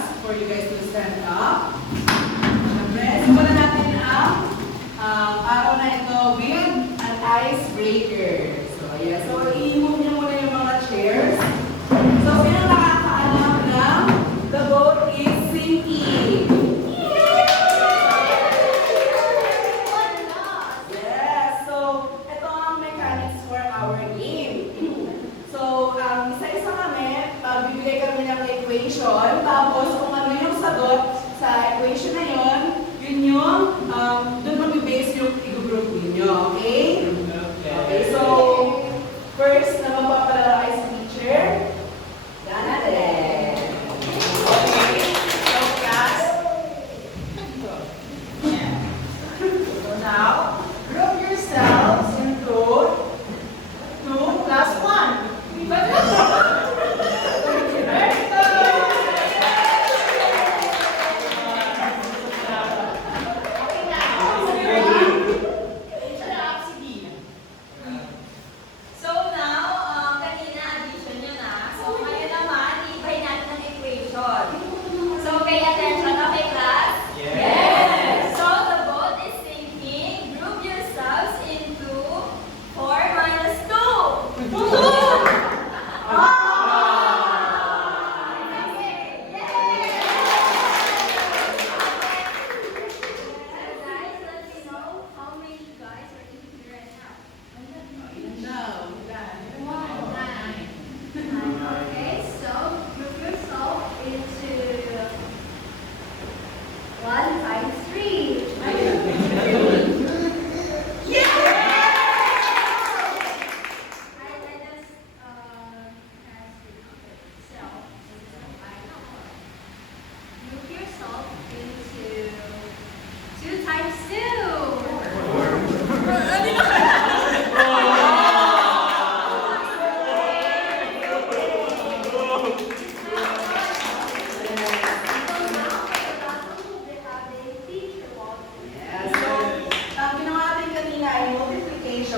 ask for you guys to stand up. Siyempre, simulan natin ang araw na ito with an icebreaker. So, yeah. So, i-move niyo muna yung mga chairs. So, sino nakakaalam na the boat is sinking? Yes. So, ito ang mechanics for our game. So, isa-isa kami, magbibigay kami ng equation, tapos kung ano yung sagot sa equation na yun, yun yung, doon mag-base yung i-group ninyo, okay? Okay, so, first na magpapalala ay si teacher, natin. Okay, so class. So now, group yourselves into 2 plus 1.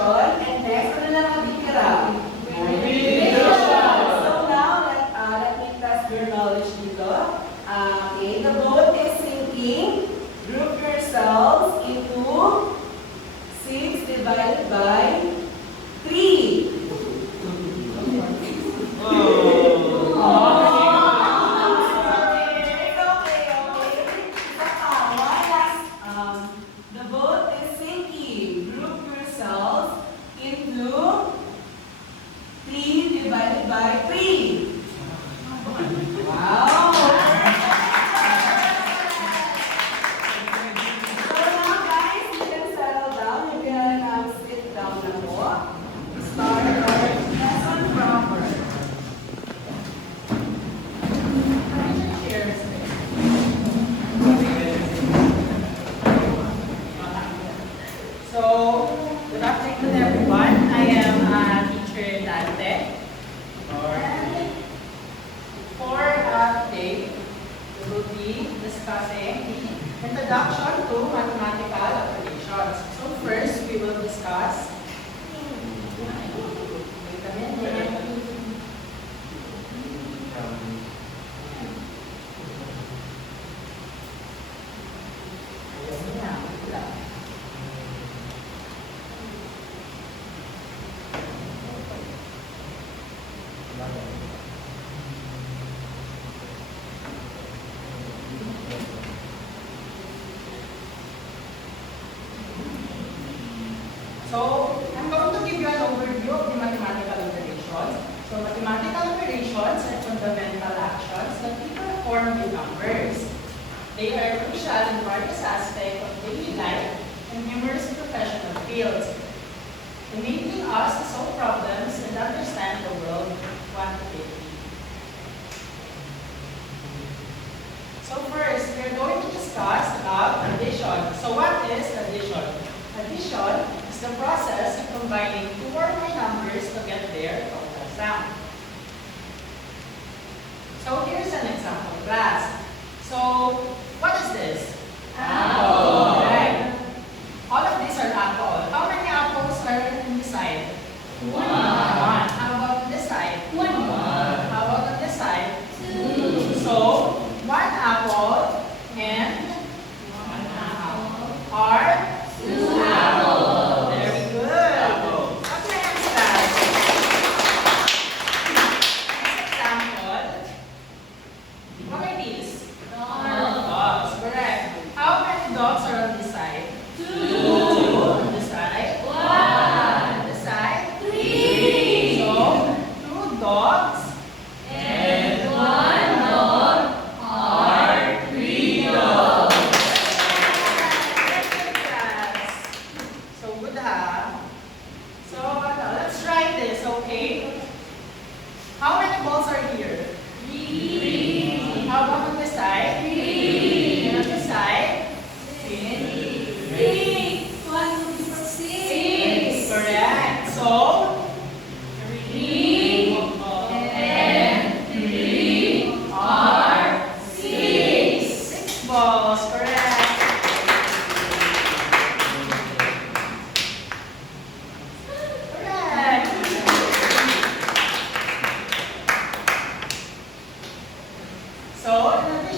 And next, ano lang ang titira? So now, let me test your knowledge dito. Okay, the boat is sinking. Group yourselves into 6 divided by 3. The boat is sinking. Group yourselves into 3 divided by 3. Wow! So now guys, you can settle down. You can sit down na po. Start our lesson proper. Cheers. So, good afternoon everyone. I am teacher Dante. For today, we will be discussing the introduction to mathematical operations. So first, we will discuss. Wait a minute. So, I'm going to give you an overview of the mathematical operations. So, mathematical operations are fundamental actions that we perform with numbers. They are crucial in various aspects of daily life and numerous professional fields, enabling us to solve problems and understand the world quantitatively. So first, we are going to discuss about addition. So what is addition? Addition is the process of combining 2 or more numbers to get their total sum. So here's an example class. So what is this? Apple. Right. All of these are apple. How many apples are in this side? 1. How about on this side? 1. How about on this side? 2. So 1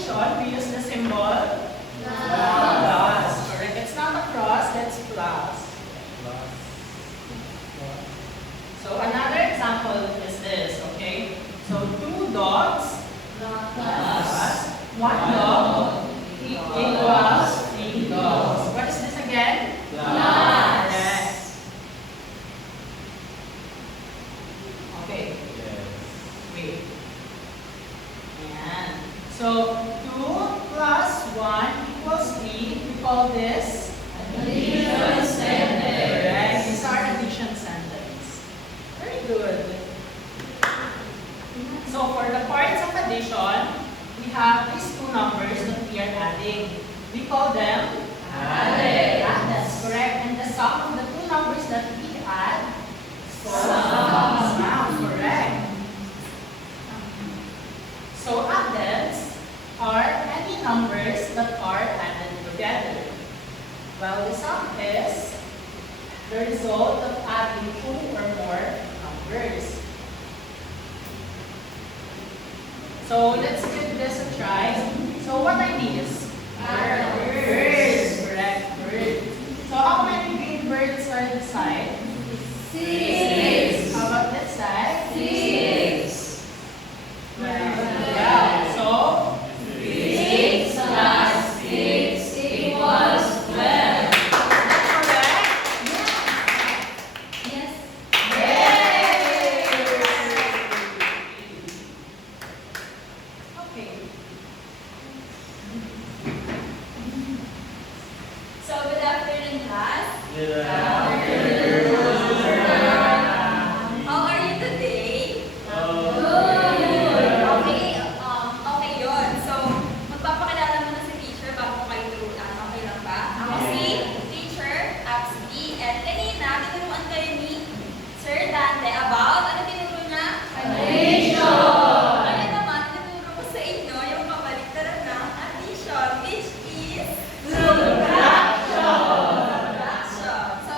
addition, we use the symbol plus. Correct. It's not a cross, that's plus. So another example is this, okay? So 2 dogs plus 1 dog equals 3 dogs. What is this again? Yes. Okay. Wait. Ayan. So 2 plus 1 equals 3. We call this addition sentence. Correct. These are addition sentence. Very good. So for the parts of addition, we have these 2 numbers that we are adding. We call them addends. Correct. And the sum of the 2 numbers that we add sum. Correct. So addends are any numbers that are added together. Well, the sum is the result of adding 2 or more numbers. So let's give this a try. So what I need is birds. Correct, birds. So how many big birds are this side? 6. How about this side? 6. Yeah. So 6 plus 6 equals 12. Correct? Yes. Okay. So good afternoon, class. How are you today? Okay, okay yun. So, magpapakilala muna si teacher bago kayo turuan. Okay lang ba? Ako si teacher Absy. At kanina, tinuruan kayo ni Sir Dante about, ano tinuro niya? Addition! Ngayon naman, tinuro ko sa inyo yung kabaliktaran ng addition, which is subtraction. So,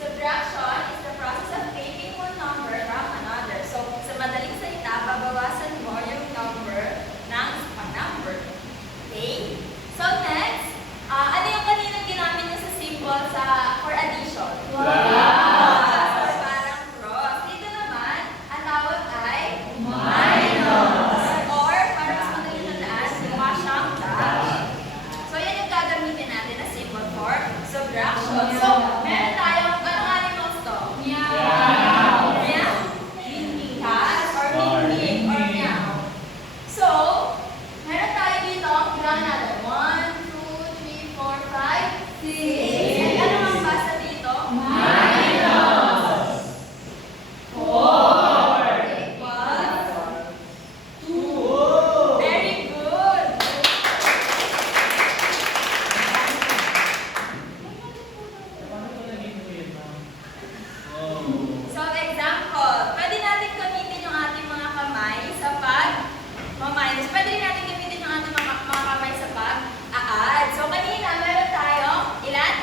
subtraction is the process of taking one number from another. So, sa madaling salita, babawasan mo yung number ng isang number. Okay? So, next, ano yung kanina ginamit niyo sa symbol for addition? Plus, or parang cross. Dito naman, ang tawag ay minus. Or, para mas madaling tandaan, mukha siyang dash. So, yan yung gagamitin natin na symbol for subtraction. So, meron tayong, ano nga yung gusto? Meow. Cat or ming or meow. So, meron tayo dito, bilangan natin. 1, 2, 3, 4, 5, 6. And ano ang basa dito? Minus 4 equals 2. Very good. So, example, pwede natin gamitin yung ating mga kamay sa pag-minus. Pwede rin natin gamitin yung ating mga kamay sa pag-add. So, kanina, meron tayo, ilan?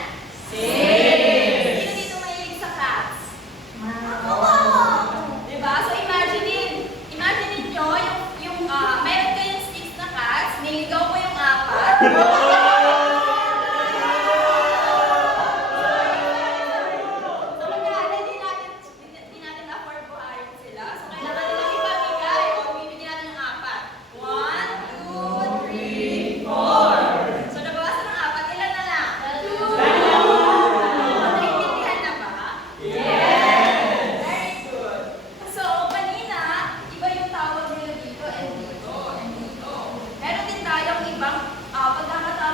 6. Sino dito mahilig sa cats? Diba? So, imagine nyo, meron kayong 6 na cats, niligaw mo yung 4. So, kaya hindi natin afford buhayin sila. So, kailangan nilang ipamigay. O, bibigyan natin ng 4. 1, 2, 3, 4. So, nabawasan ng 4. Ilan na lang? 2. Naintindihan na ba? Yes! Very good. So, kanina, iba yung tawag nila dito and dito and dito. Meron din tayong ibang pagkakataon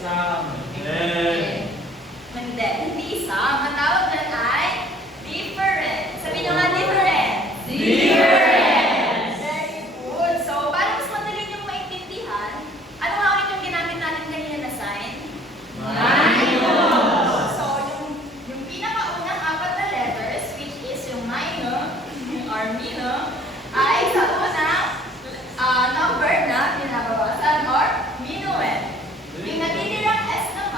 Hindi. Hindi isang. Ang tawag dyan ay different. Sabihin nyo nga different. Very good. So, para mas madali nyo maintindihan, ano nga ulit yung ginamit natin kanina na sign? So, yung pinakaunang apat na letters, which is yung or mino, ay sa unang number na binabawasan or minuet. Yung natitirang S naman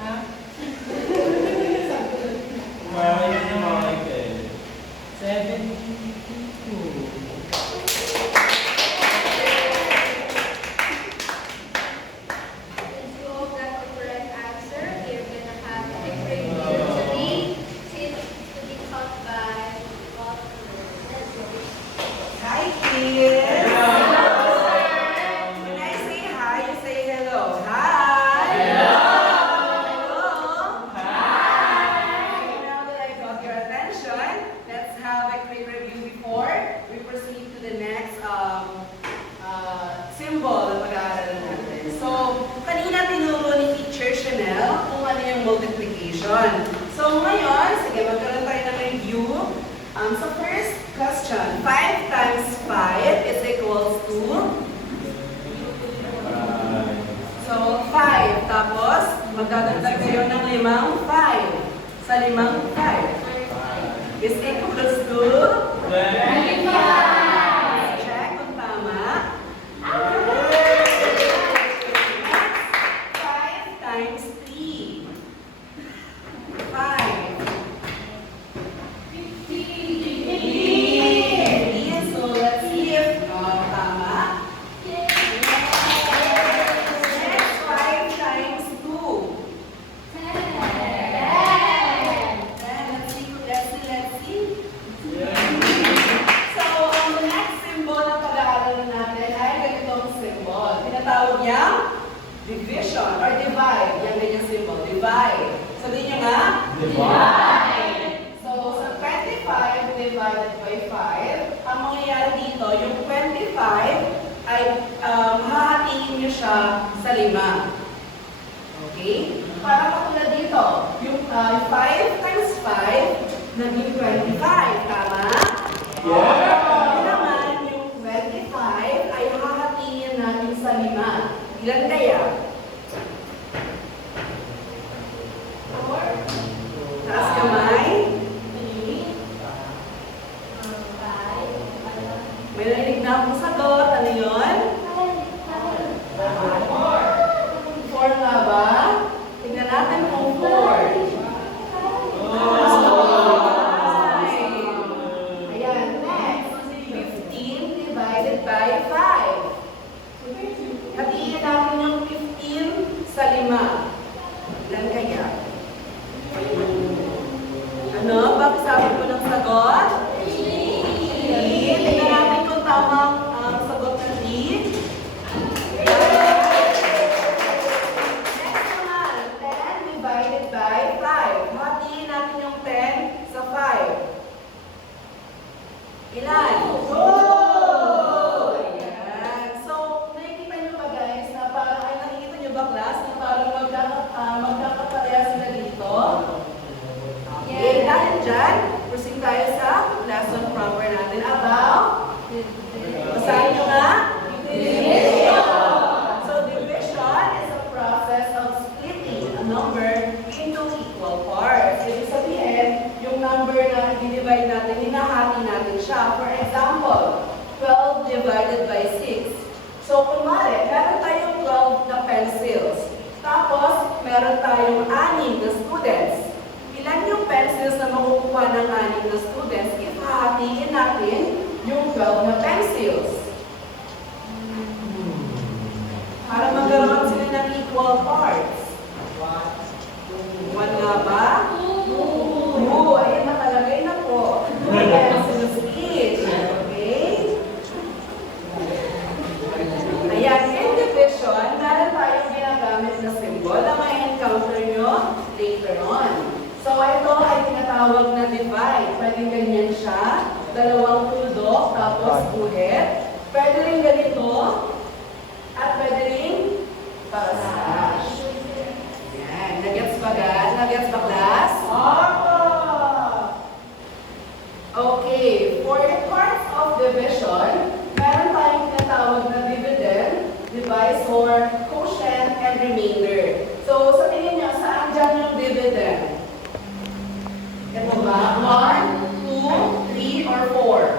Ha? Well, yun yung Michael. 72. Since you all got the correct answer, we're gonna have a quick review today. Since to be taught by Walter. Hi, kids! When I say hi, you say hello. Hi! Hello! Hi! Now that I got your attention, let's have a quick review before we proceed to the next symbol na pag-aaralan natin. So, kanina tinuro ni Teacher Chanel kung ano yung multiplication. So, ngayon, sige, magkaroon tayo ng review. So, first question, 5 times 5 is equals to? So, 5. Tapos, magdadagdag kayo ng limang 5. Sa limang 5 is equals to? 25. Check kung tama. Next, 5 times 3. 5. 15. So, let's see if tama. Next, 5 times 2. 10. Let's see. So, ang next symbol na pag-aaralan natin ay ganitong symbol. Tinatawag niyang division or divide. Yan ganyan symbol. Divide. Sabihin niyo nga? Divide. So, sa 25 divided by 5, ang mangyayari dito, yung 25 ay hahatiin niyo siya sa 5. Okay? Para katulad dito, yung 5 times 5, naging 25. Tama? Yun naman, yung 25 ay hahatiin natin sa 5. Ilan kaya? 4. Taas kamay. May narinig na akong sagot. Ano yun? 4 nga ba? Tingnan natin kung 4. Ayan, next. 15 divided by 5. Hatiin natin yung 15 sa 5. Ilan kaya? Ano? Bakit sabi ko ng sagot? 3. Tingnan natin kung tamang sagot ng 3. Next naman, 10 divided by 5. Hatiin natin yung 10 sa 5. Ilan? 2! Ayan. So, nakikita nyo ba guys na parang, ay nakikita nyo ba class na parang magkakapareha sila dito? Okay, dahil dyan, proceed tayo sa lesson proper natin about, basahin nyo nga? Division. So, division is a process of splitting a number into equal parts. Ibig sabihin, yung number na i-divide natin, hinahati natin siya. For example, 12 divided by 6. So, kunwari, meron tayong 12 na pencils. Tapos, meron tayong 6 na students. Ilan yung pencils na makukuha ng 6 na students if hahatiin natin yung 12 na pencils? Para magkaroon sila ng equal parts. 1 nga ba? 2. Ayan, nakalagay na po. 2 pencils each. Okay? Ayan, in division, meron tayong ginagamit na symbol na may encounter nyo later on. So, ito ay tinatawag na divide. Pwedeng ganyan siya. Dalawang tuldok, tapos guhit. Pwede rin ganito. At pwede rin pa-slash. Yan. Nagets ba, guys? Nagets ba, class? Okay. For the parts of division, meron tayong tinatawag na dividend, divisor, quotient, and remainder. So, sa tingin nyo, saan dyan yung dividend? Ito ba? 1, 2, 3, or 4?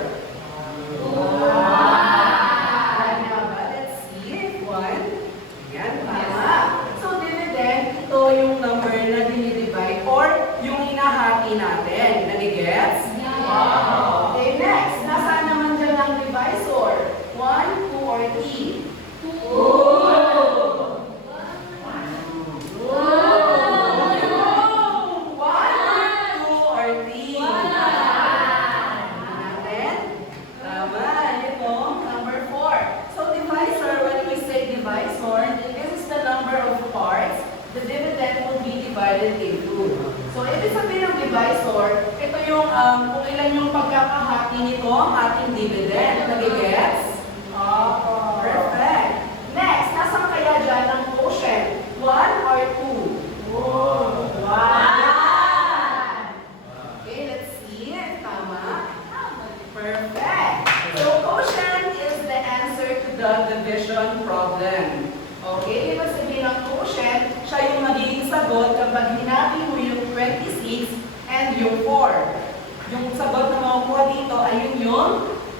with the division problem. Okay, ibig sabihin ng quotient, siya yung magiging sagot kapag hinati mo yung 26 and yung 4. Yung sagot na makukuha dito ay yun yung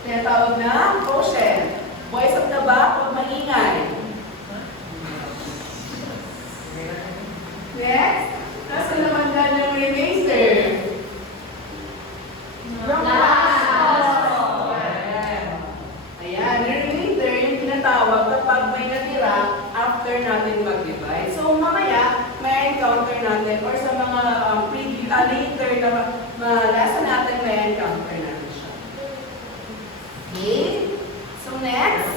tinatawag na quotient. Boys at the back, huwag maingay. Next, nasa naman dyan yung remainder? Yung ayan, yung remainder, yung tinatawag kapag may natira after natin mag-divide. So, mamaya, may encounter natin or sa mga later na lesson natin, may encounter natin siya. Okay? So, next,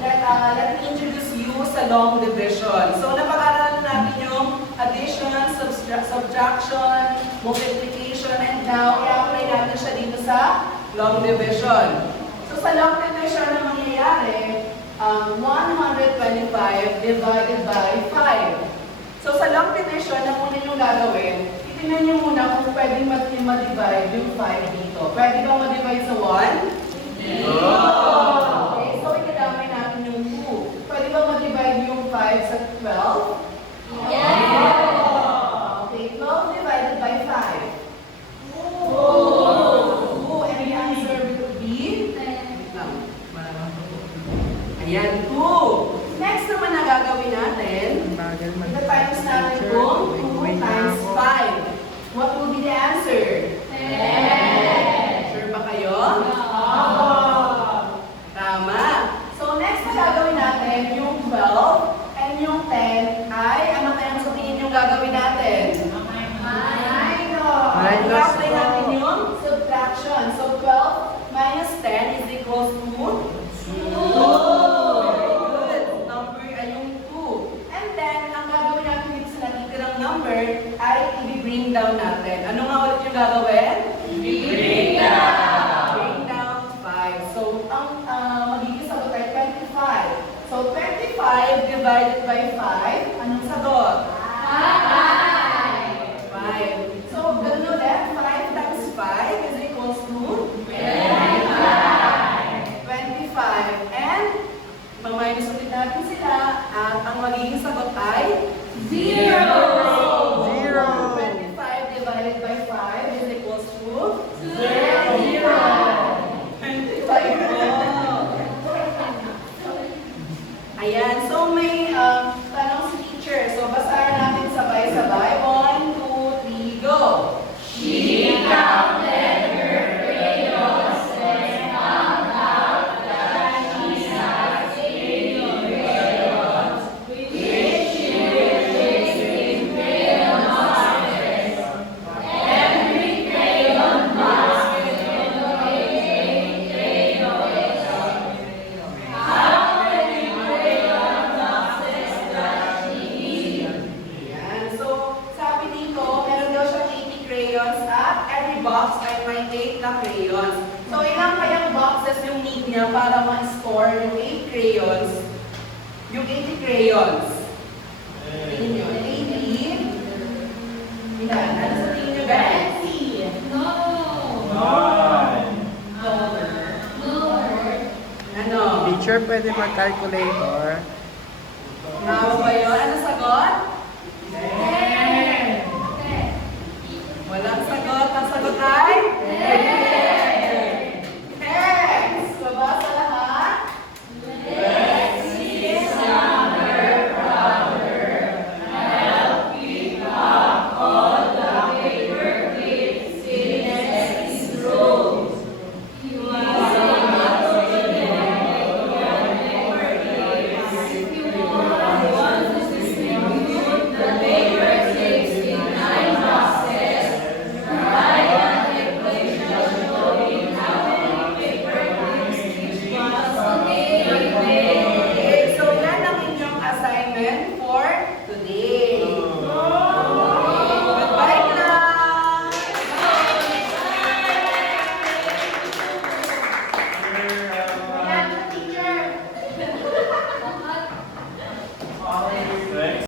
let me introduce you sa long division. So, napag-aralan natin yung addition, subtraction, multiplication, and now, i-apply natin siya dito sa long division. So, sa long division na mangyayari, 125 divided by 5. So, sa long division, na muna yung gagawin, titignan nyo muna kung pwedeng ma-divide yung 5 dito. Pwede ba ma-divide sa 1? Okay, so ikadamay natin yung 2. Pwede ba ma-divide yung 5 sa 12? Okay, 12 divided by 5. And the answer would be? Ayan, 2. Next naman na gagawin natin, ito times natin kung 2 times 5. What will be the answer? 10. Sure ba kayo? Tama. So next na gagawin natin, yung 12 and yung 10 ay, ano kayang sa tingin yung gagawin natin? I-apply natin yung subtraction. So 12 minus 10 is equals to 2. Very good. Number ay yung 2. And then, ang gagawin natin dito sa natitirang number ay i-bring down natin. Ano nga ulit yung gagawin? Bring down. Bring down 5. So, ang magiging sagot ay 25. So, 25 divided by 5, anong sagot? 5. So, ganun ulit, 5 times 5 is equals to 25. And, mag-minus ulit natin sila at ang magiging sagot ay 0. 25 divided by 5 is equals to 0. 25 po. Ayan, so may tanong si teacher. So, basahin natin sabay-sabay. 1, 2, 3, go! She counted her crayons and found out that she has 80 crayons, which she will place in crayon boxes. Every crayon box will contain 8 crayons. How many crayon boxes does she need? Ayan. So, sabi dito, meron daw siya 80 crayons at every box ay may 8 na crayons. So, ilang kayang boxes yung need niya para ma-store yung 8 crayons? Yung 80 crayons. Tingin nyo, 80. Ilan? Ano sa tingin nyo, guys? Ano? Teacher, pwede mag-calculator? Nawa ba yun? Ano sagot? Walang sagot. Ang sagot ay?